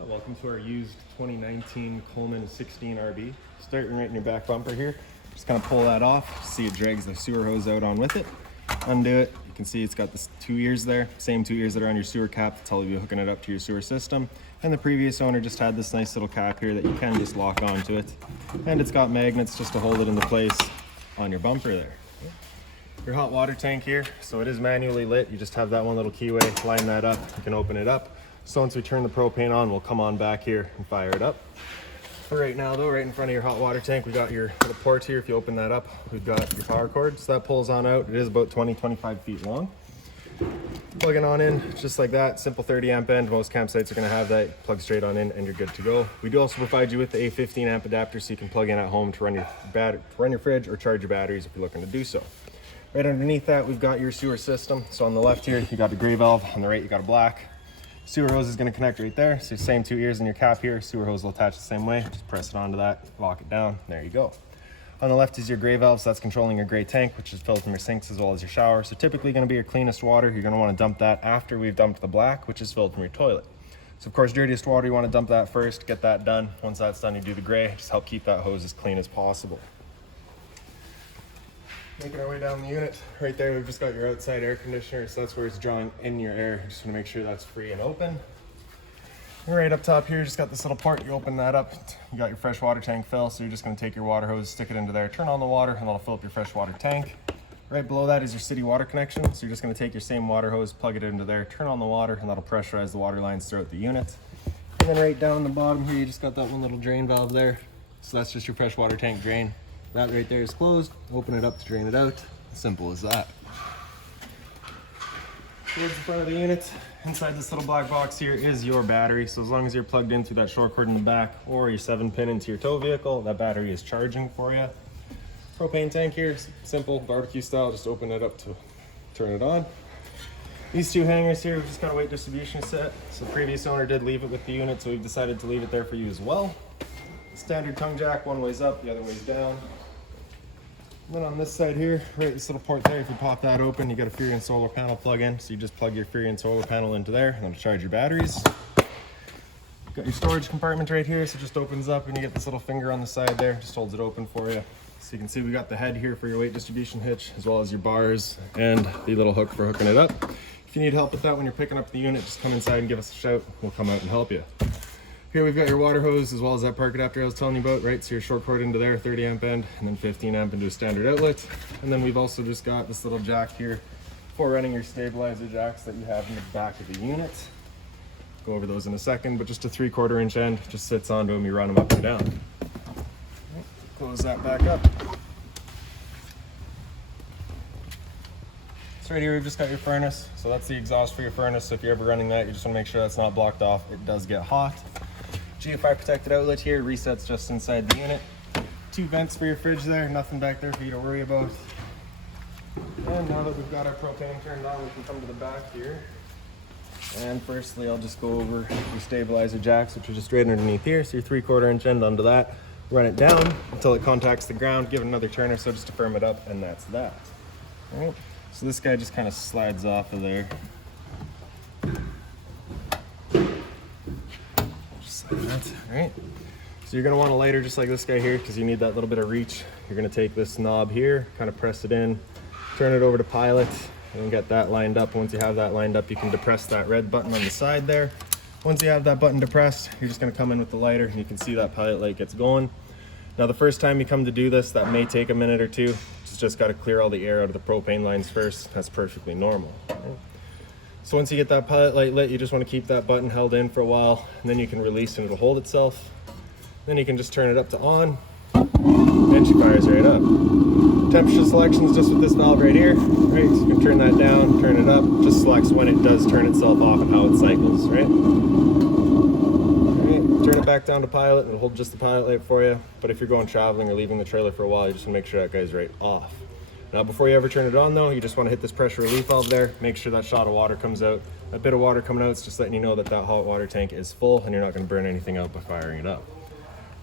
Welcome to our used 2019 Coleman 16 RB. Starting right in your back bumper here. Just kind of pull that off. See it drags the sewer hose out on with it. Undo it. You can see it's got this 2 ears there. Same 2 ears that are on your sewer cap to tell you hooking it up to your sewer system. And the previous owner just had this nice little cap here that you can just lock onto it. And it's got magnets just to hold it into place on your bumper there. Your hot water tank here, so it is manually lit. You just have that one little keyway, line that up, you can open it up. So once we turn the propane on, we'll come on back here and fire it up. For right now though, right in front of your hot water tank, we got your little port here. If you open that up, we've got your power cord. So that pulls on out. It is about 20-25 feet long. Plug it on in, just like that. Simple 30 amp end. Most campsites are gonna have that. Plug straight on in and you're good to go. We do also provide you with the A15 amp adapter so you can plug in at home to run your fridge or charge your batteries if you're looking to do so. Right underneath that, we've got your sewer system. So on the left here, you got a gray valve. On the right, you got a black. Sewer hose is going to connect right there. So same 2 ears in your cap here. Sewer hose will attach the same way. Just press it onto that, lock it down. There you go. On the left is your gray valve. So that's controlling your gray tank, which is filled from your sinks as well as your shower. So typically going to be your cleanest water. You're going to want to dump that after we've dumped the black, which is filled from your toilet. So of course, dirtiest water, you want to dump that first, get that done. Once that's done, you do the gray. Just help keep that hose as clean as possible. Making our way down the unit. Right there, we've just got your outside air conditioner. So that's where it's drawing in your air. Just want to make sure that's free and open. And right up top here, just got this little port. You open that up. You got your fresh water tank fill. So you're just going to take your water hose, stick it into there, turn on the water, and that'll fill up your fresh water tank. Right below that is your city water connection. So you're just going to take your same water hose, plug it into there, turn on the water, and that'll pressurize the water lines throughout the unit. And then right down the bottom here, you just got that one little drain valve there. So that's just your fresh water tank drain. That right there is closed. Open it up to drain it out. Simple as that. Here's the front of the unit. Inside this little black box here is your battery. So as long as you're plugged in through that short cord in the back or your 7-pin into your tow vehicle, that battery is charging for you. Propane tank here, simple barbecue style. Just open it up to turn it on. These two hangers here, we've just got a weight distribution set. So the previous owner did leave it with the unit, so we've decided to leave it there for you as well. Standard tongue jack, one way's up, the other way's down. And then on this side here, right, this little port there, if you pop that open, you got a Furion solar panel plug in. So you just plug your Furion solar panel into there and it'll charge your batteries. Got your storage compartment right here, so it just opens up and you get this little finger on the side there, just holds it open for you. So you can see we got the head here for your weight distribution hitch, as well as your bars and the little hook for hooking it up. If you need help with that when you're picking up the unit, just come inside and give us a shout. We'll come out and help you. Here we've got your water hose as well as that park adapter I was telling you about, right? So your short cord into there, 30 amp end, and then 15 amp into a standard outlet. And then we've also just got this little jack here for running your stabilizer jacks that you have in the back of the unit. Go over those in a second, but just a 3/4 inch end just sits onto them, you run them up and down. Close that back up. So right here we've just got your furnace. So that's the exhaust for your furnace. So if you're ever running that, you just want to make sure that's not blocked off. It does get hot. GFI protected outlet here, resets just inside the unit. 2 vents for your fridge there, nothing back there for you to worry about. And now that we've got our propane turned on, we can come to the back here. And firstly, I'll just go over your stabilizer jacks, which are just right underneath here. So your 3/4 inch end onto that. Run it down until it contacts the ground, give it another turn or so just to firm it up, and that's that. All right. So this guy just kind of slides off of there. Just like that, all right? So you're gonna want a lighter just like this guy here because you need that little bit of reach. You're gonna take this knob here, kind of press it in, turn it over to pilot, and get that lined up. Once you have that lined up, you can depress that red button on the side there. Once you have that button depressed, you're just gonna come in with the lighter and you can see that pilot light gets going. Now the first time you come to do this, that may take a minute or two. It's just got to clear all the air out of the propane lines first. That's perfectly normal. So once you get that pilot light lit, you just want to keep that button held in for a while, and then you can release and it'll hold itself. Then you can just turn it up to on, and she fires right up. Temperature selection is just with this valve right here, right? So you can turn that down, turn it up, just selects when it does turn itself off and how it cycles, right? Turn it back down to pilot and it'll hold just the pilot light for you. But if you're going traveling or leaving the trailer for a while, you just want to make sure that guy's right off. Now before you ever turn it on though, you just want to hit this pressure relief valve there. Make sure that shot of water comes out. A bit of water coming out is just letting you know that that hot water tank is full and you're not going to burn anything out by firing it up.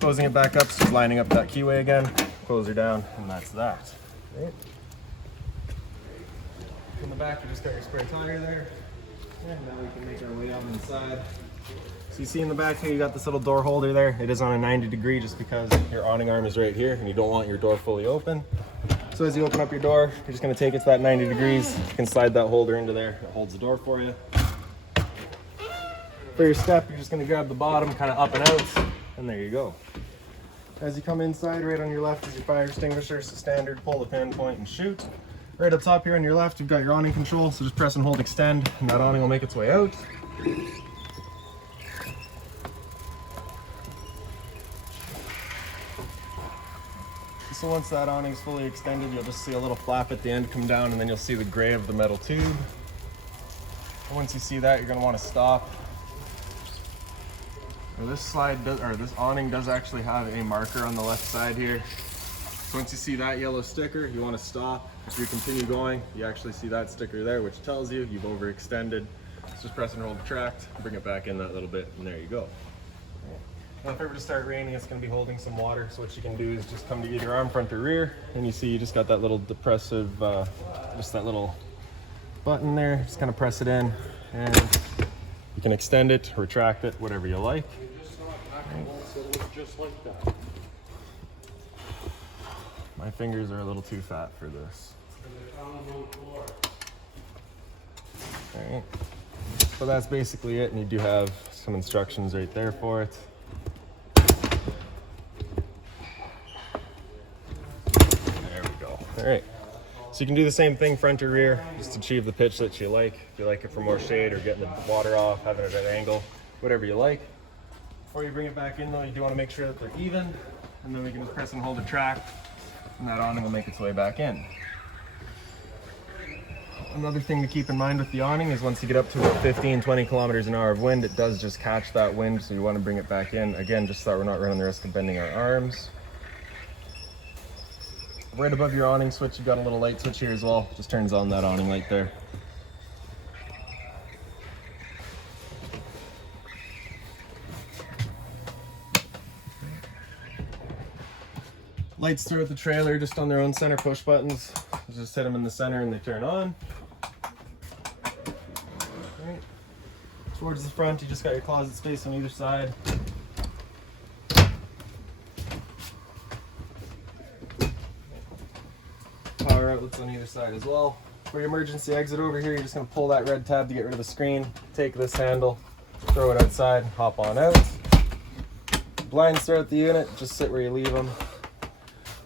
Closing it back up, so just lining up that keyway again. Close her down, and that's that. Right. In the back, you just got your spare tire there. And now we can make our way on inside. So you see in the back here, you got this little door holder there. It is on a 90 degree just because your awning arm is right here and you don't want your door fully open. So as you open up your door, you're just gonna take it to that 90 degrees. You can slide that holder into there. It holds the door for you. For your step, you're just gonna grab the bottom, kind of up and out, and there you go. As you come inside, right on your left is your fire extinguisher. So standard, pull the pin, point, and shoot. Right up top here on your left, you've got your awning control. So just press and hold extend, and that awning will make its way out. So once that awning is fully extended, you'll just see a little flap at the end come down, and then you'll see the gray of the metal tube. And once you see that, you're going to want to stop. Now this awning does actually have a marker on the left side here. So once you see that yellow sticker, you want to stop. If you continue going, you actually see that sticker there, which tells you you've overextended. So just press and hold retract, bring it back in that little bit, and there you go. Now if it were to start raining, it's going to be holding some water. So what you can do is just come to either arm, front, or rear, and you see you just got that little depressive, just that little button there. Just kind of press it in, and you can extend it, retract it, whatever you like. Just like that. My fingers are a little too fat for this. Alright, so that's basically it, and you do have some instructions right there for it. There we go. Alright, so you can do the same thing front or rear, just to achieve the pitch that you like. If you like it for more shade or getting the water off, having it at an angle, whatever you like. Before you bring it back in though, you do want to make sure that they're even, and then we can just press and hold the track, and that awning will make its way back in. Another thing to keep in mind with the awning is once you get up to about 15-20 kilometers an hour of wind, it does just catch that wind, so you want to bring it back in. Again, just so that we're not running the risk of bending our arms. Right above your awning switch, you've got a little light switch here as well. Just turns on that awning light there. Lights throughout the trailer, just on their own center push buttons. Just hit them in the center and they turn on. Right. Towards the front, you just got your closet space on either side. Power outlets on either side as well. For your emergency exit over here, you're just going to pull that red tab to get rid of the screen. Take this handle, throw it outside, hop on out. Blinds throughout the unit, just sit where you leave them.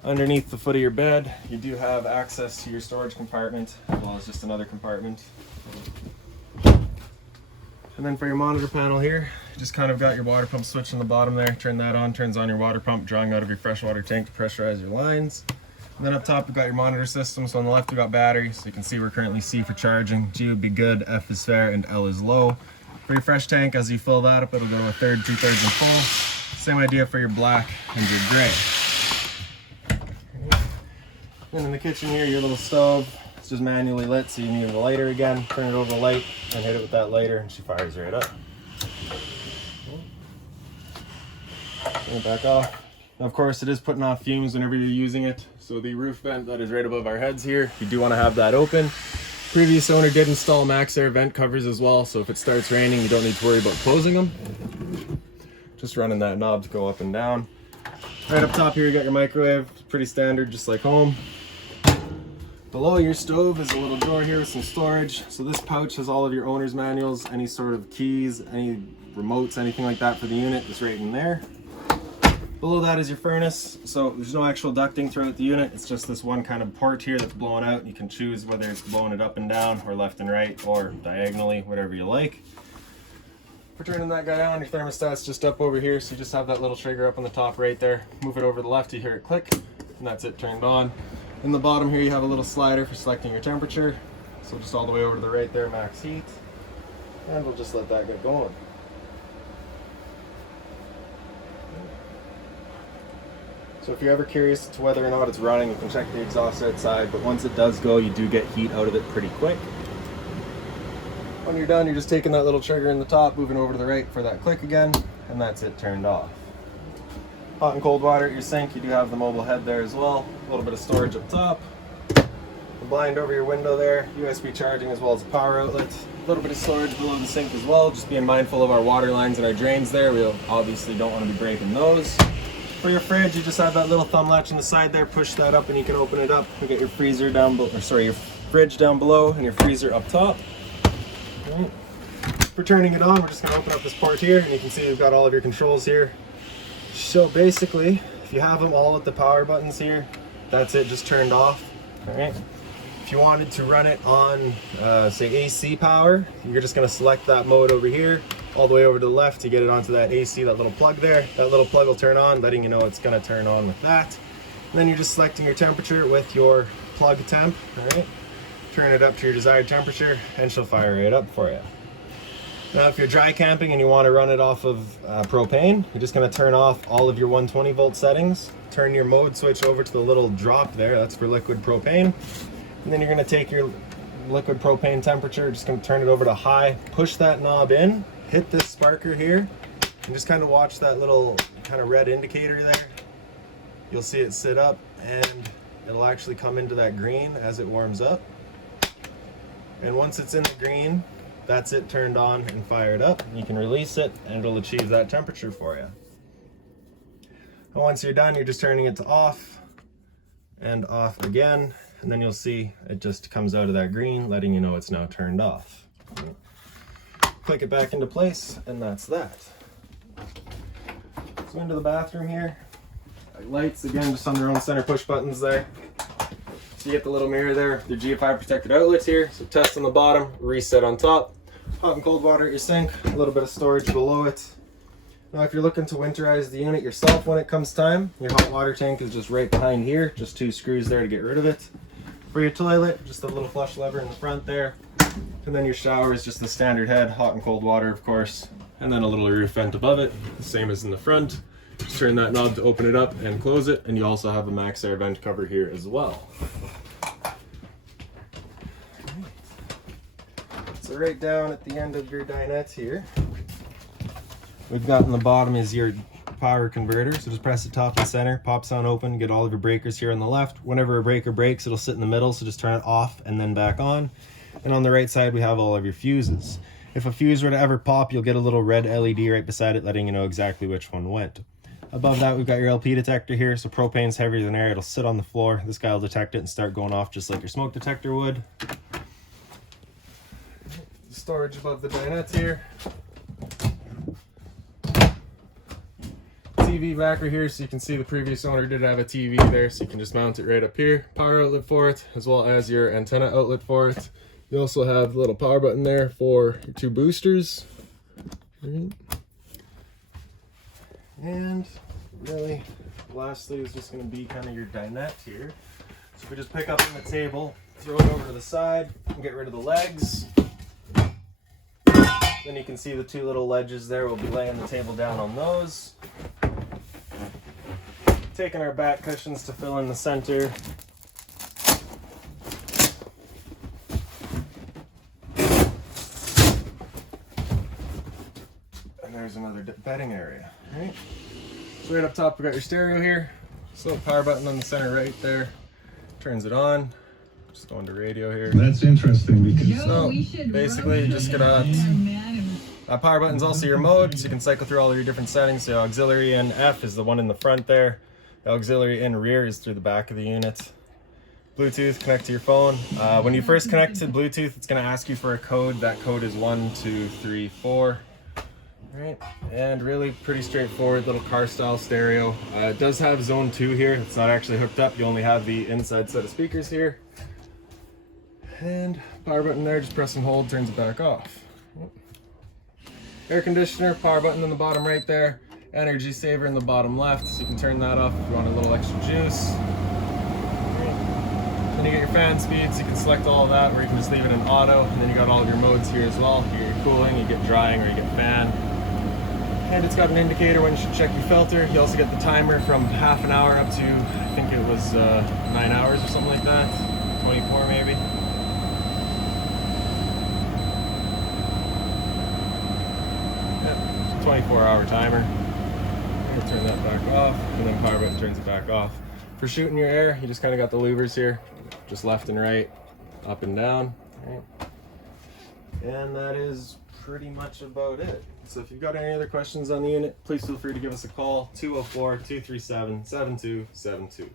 Underneath the foot of your bed, you do have access to your storage compartment, as well as just another compartment. And then for your monitor panel here, you just kind of got your water pump switch on the bottom there. Turn that on, turns on your water pump, drawing out of your freshwater tank to pressurize your lines. And then up top, you've got your monitor system. So on the left, we've got battery. So you can see we're currently C for charging, G would be good, F is fair, and L is low. For your fresh tank, as you fill that up, it'll go to a third, 2/3, and full. Same idea for your black and your gray. And in the kitchen here, your little stove, it's just manually lit, so you need a lighter again. Turn it over the light and hit it with that lighter, and she fires right up. Turn it back off. Now, of course, it is putting off fumes whenever you're using it. So the roof vent that is right above our heads here, you do want to have that open. Previous owner did install max air vent covers as well, so if it starts raining, you don't need to worry about closing them. Just running that knob to go up and down. Right up top here, you got your microwave. It's pretty standard, just like home. Below your stove is a little drawer here with some storage. So this pouch has all of your owner's manuals, any sort of keys, any remotes, anything like that for the unit is right in there. Below that is your furnace. So there's no actual ducting throughout the unit. It's just this one kind of port here that's blowing out. You can choose whether it's blowing it up and down or left and right or diagonally, whatever you like. For turning that guy on, your thermostat's just up over here. So you just have that little trigger up on the top right there. Move it over to the left, you hear it click, and that's it turned on. In the bottom here, you have a little slider for selecting your temperature. So just all the way over to the right there, max heat. And we'll just let that get going. So if you're ever curious to whether or not it's running, you can check the exhaust outside, but once it does go, you do get heat out of it pretty quick. When you're done, you're just taking that little trigger in the top, moving over to the right for that click again, and that's it turned off. Hot and cold water at your sink, you do have the mobile head there as well. A little bit of storage up top. The blind over your window there, USB charging as well as a power outlet. A little bit of storage below the sink as well, just being mindful of our water lines and our drains there. We obviously don't want to be breaking those. For your fridge, you just have that little thumb latch on the side there, push that up and you can open it up. You get your freezer down below, your fridge down below and your freezer up top. Right. For turning it on, we're just going to open up this port here and you can see you've got all of your controls here. So basically, if you have them all at the power buttons here, that's it, just turned off. All right. If you wanted to run it on, say, AC power, you're just going to select that mode over here, all the way over to the left to get it onto that AC, that little plug there. That little plug will turn on, letting you know it's going to turn on with that. And then you're just selecting your temperature with your plug temp. All right. Turn it up to your desired temperature, and she'll fire it up for you. Now, if you're dry camping and you want to run it off of propane, you're just going to turn off all of your 120 volt settings, turn your mode switch over to the little drop there, that's for liquid propane, and then you're going to take your liquid propane temperature, just going to turn it over to high, push that knob in, hit this sparker here, and just kind of watch that little kind of red indicator there. You'll see it sit up and it'll actually come into that green as it warms up. And once it's in the green, that's it turned on and fired up. You can release it and it'll achieve that temperature for you. And once you're done, you're just turning it to off and off again, and then you'll see it just comes out of that green, letting you know it's now turned off. Click it back into place, and that's that. So into the bathroom here, lights again, just on their own center push buttons there. So you get the little mirror there, the GFI protected outlets here. So test on the bottom, reset on top. Hot and cold water at your sink, a little bit of storage below it. Now if you're looking to winterize the unit yourself when it comes time, your hot water tank is just right behind here, just 2 screws there to get rid of it. For your toilet, just a little flush lever in the front there. And then your shower is just the standard head, hot and cold water of course. And then a little roof vent above it, the same as in the front. Just turn that knob to open it up and close it, and you also have a max air vent cover here as well. So right down at the end of your dinette here, we've got in the bottom is your power converter. So just press the top and center, pops on open, get all of your breakers here on the left. Whenever a breaker breaks, it'll sit in the middle, so just turn it off and then back on. And on the right side, we have all of your fuses. If a fuse were to ever pop, you'll get a little red LED right beside it, letting you know exactly which one went. Above that, we've got your LP detector here. So propane's heavier than air, it'll sit on the floor. This guy will detect it and start going off just like your smoke detector would. Storage above the dinette here. TV backer here, so you can see the previous owner did have a TV there, so you can just mount it right up here. Power outlet for it, as well as your antenna outlet for it. You also have a little power button there for your 2 boosters. And really, lastly is just going to be kind of your dinette here. So if we just pick up on the table, throw it over to the side, and get rid of the legs. Then you can see the 2 little ledges there. We'll be laying the table down on those. Taking our back cushions to fill in the center. And there's another bedding area. All right. So right up top, we got your stereo here. Just a little power button on the center right there. Turns it on. Just going to radio here. That's interesting because so basically you just got power button's also your mode, so you can cycle through all of your different settings. So auxiliary in F is the one in the front there. The auxiliary in rear is through the back of the unit. Bluetooth, connect to your phone. When you first connect to Bluetooth, it's going to ask you for a code. That code is 1234. Right, and really pretty straightforward little car style stereo. It does have zone 2 here. It's not actually hooked up. You only have the inside set of speakers here. And power button there, just press and hold, turns it back off. Air conditioner, power button in the bottom right there. Energy saver in the bottom left, so you can turn that off if you want a little extra juice. Then you get your fan speeds, you can select all of that, or you can just leave it in auto. And then you got all of your modes here as well. You get your cooling, you get drying, or you get fan. And it's got an indicator when you should check your filter. You also get the timer from half an hour up to, I think it was 9 hours or something like that. 24 maybe. 24-hour timer. We'll turn that back off, and then power button turns it back off. For shooting your air, you just kind of got the louvers here, just left and right. up and down. Right. And that is pretty much about it. So if you've got any other questions on the unit, please feel free to give us a call, 204-237-7272.